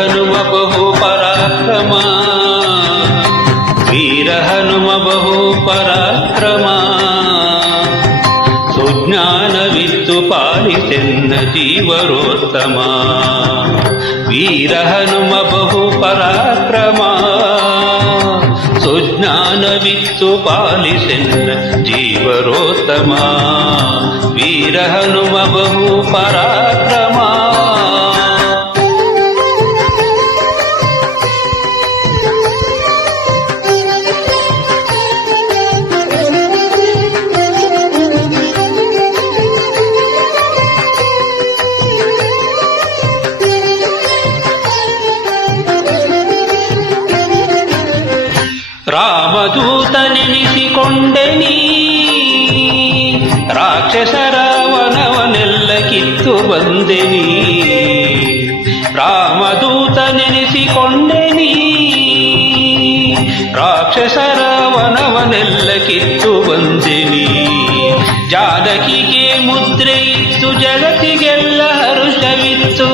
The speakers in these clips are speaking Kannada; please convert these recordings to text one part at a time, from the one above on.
ಹನುಮ ಬಹು ಪರಾಕ್ರಮ ವೀರ ಹನುಮ ಬಹು ಪರಾಕ್ರಮ ಸುಜ್ಞಾನವಿತ್ತು ಪಾಲಿಸೆನ್ನ ಜೀವರೋತ್ತಮ ವೀರ ಹನುಮ ಬಹು ಪರಾಕ್ರಮ ಸುಜ್ಞಾನವಿತ್ತು ಪಾಲಿಸೆನ್ನ ಜೀವರೋತ್ತಮ ವೀರ ಹನುಮ ಬಹು ಪರಾಕ್ರಮ ರಾಮದೂತನೆನಿಸಿಕೊಂಡೆನೀ ರಾಕ್ಷಸರ ವನವನೆಲ್ಲ ಕಿತ್ತು ಬಂದೆನೀ ರಾಮದೂತನೆನಿಸಿಕೊಂಡೆನೀ ರಾಕ್ಷಸರ ವನವನೆಲ್ಲ ಕಿತ್ತು ಬಂದೆನೀ ಜಾನಕಿಗೆ ಮುದ್ರೆ ಇತ್ತು ಜಗತ್ತಿಗೆಲ್ಲ ಹರುಷವಿತ್ತು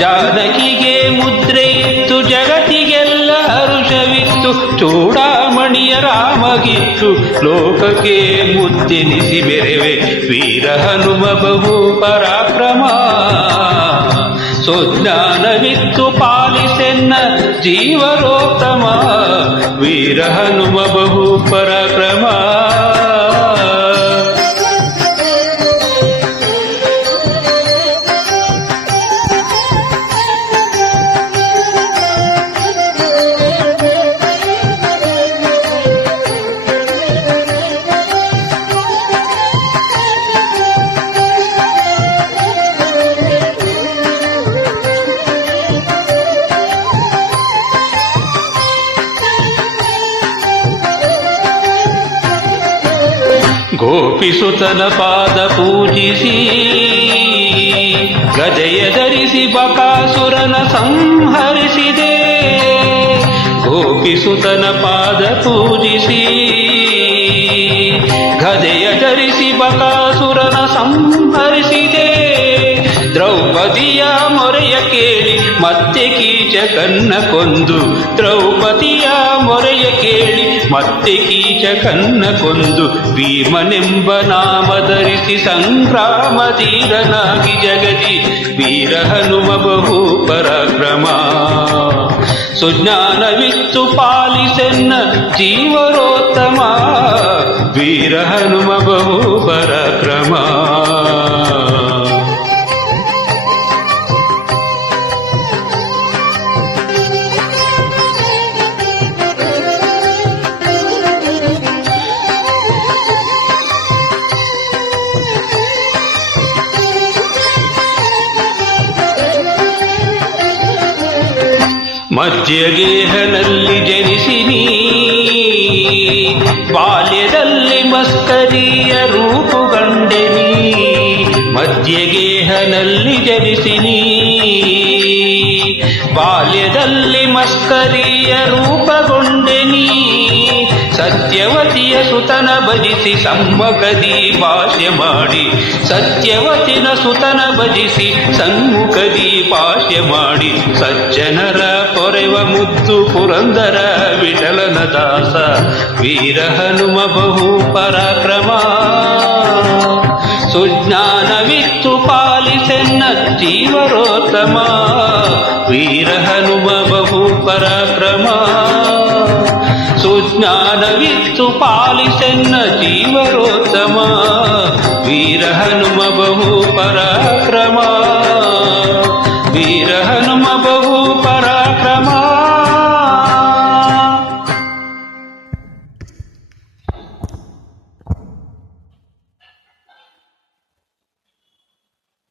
ಜಾನಕಿಗೆ ಮುದ್ರೆ ಇತ್ತು ಜಗತ್ತಿಗೆಲ್ಲ ಹರುಷವಿತ್ತು ಚೂಡಾಮಣಿಯ ರಾಮಗಿತ್ತು ಲೋಕಕ್ಕೆ ಮುದ್ದೆನಿಸಿ ಬೆರೆವೆ ವೀರ ಹನುಮ ಬಹು ಪರಾಕ್ರಮ ಸುಜ್ಞಾನವಿತ್ತು ಪಾಲಿಸೆನ್ನ ಜೀವರೋತ್ತಮ ವೀರ ಹನುಮ ಬಹು ಪರಾಕ್ರಮ ಗೋಪಿಸುತನ ಪಾದ ಪೂಜಿಸಿ ಗಜೆಯ ಧರಿಸಿ ಬಕಾಸುರನ ಸಂಹರಿಸಿದೆ ಗೋಪಿಸುತನ ಪಾದ ಪೂಜಿಸಿ ಗಜೆಯ ಧರಿಸಿ ಬಕಾಸುರನ ಸಂಹರಿಸಿದೆ ದ್ರೌಪದಿಯ ಮೊರೆಯ ಕೇಳಿ ಮತ್ತೆ ಕೀಚಕನ್ನ ಕೊಂದು ದ್ರೌಪದಿಯ ಮೊರೆಯ ಕೇಳಿ ಮತ್ತೆ ಕೀಚಕನ್ನ ಕೊಂದು ಭೀಮನೆಂಬ ನಾಮ ಧರಿಸಿ ಸಂಗ್ರಾಮ ಧೀರನಾಗಿ ಜಗದಿ ವೀರ ಹನುಮ ಬಹು ಪರಾಕ್ರಮ ಸುಜ್ಞಾನವಿತ್ತು ಪಾಲಿಸೆನ್ನ ಜೀವರೋತ್ತಮ ವೀರ ಹನುಮ ಬಹು ಪರಾಕ್ರಮ ಮಧ್ಯಗೇಹನಲ್ಲಿ ಜನಿಸಿನಿ ಬಾಲ್ಯದಲ್ಲಿ ಮಸ್ಕರಿಯ ರೂಪುಗಂಡೆನಿ ಮಧ್ಯಗೇಹನಲ್ಲಿ ಜನಿಸಿನಿ ಬಾಲ್ಯದಲ್ಲಿ ಮಸ್ಕರಿಯ ರೂಪಗೊಂಡೆನಿ ಸತ್ಯವತಿಯ ಸುತನ ಭಜಿಸಿ ಸಮ್ಮುಖದಿ ಭಾಷ್ಯ ಮಾಡಿ ಸತ್ಯವತಿನ ಸುತನ ಭಜಿಸಿ ಸಮ್ಮುಖದಿ ಭಾಷ್ಯ ಮಾಡಿ ಸಜ್ಜನರ ಪೊರೆವ ಮುದ್ದು ಪುರಂದರ ವಿಠಲನ ದಾಸ ವೀರ ಹನುಮ ಬಹು ಪರಾಕ್ರಮ ಸುಜ್ಞಾನವಿತ್ತು ಪಾಲಿಸೆನ್ನ ಜೀವರೋತ್ತಮ ವೀರ ಹನುಮ ಬಹು ಪರಾಕ್ರಮ ಸುಜ್ಞಾನವಿತ್ತು ಪಾಲಿಸೆನ್ನ ಜೀವರೋತ್ತಮ ವೀರ ಹನುಮ ಬಹು ಪರಾಕ್ರಮ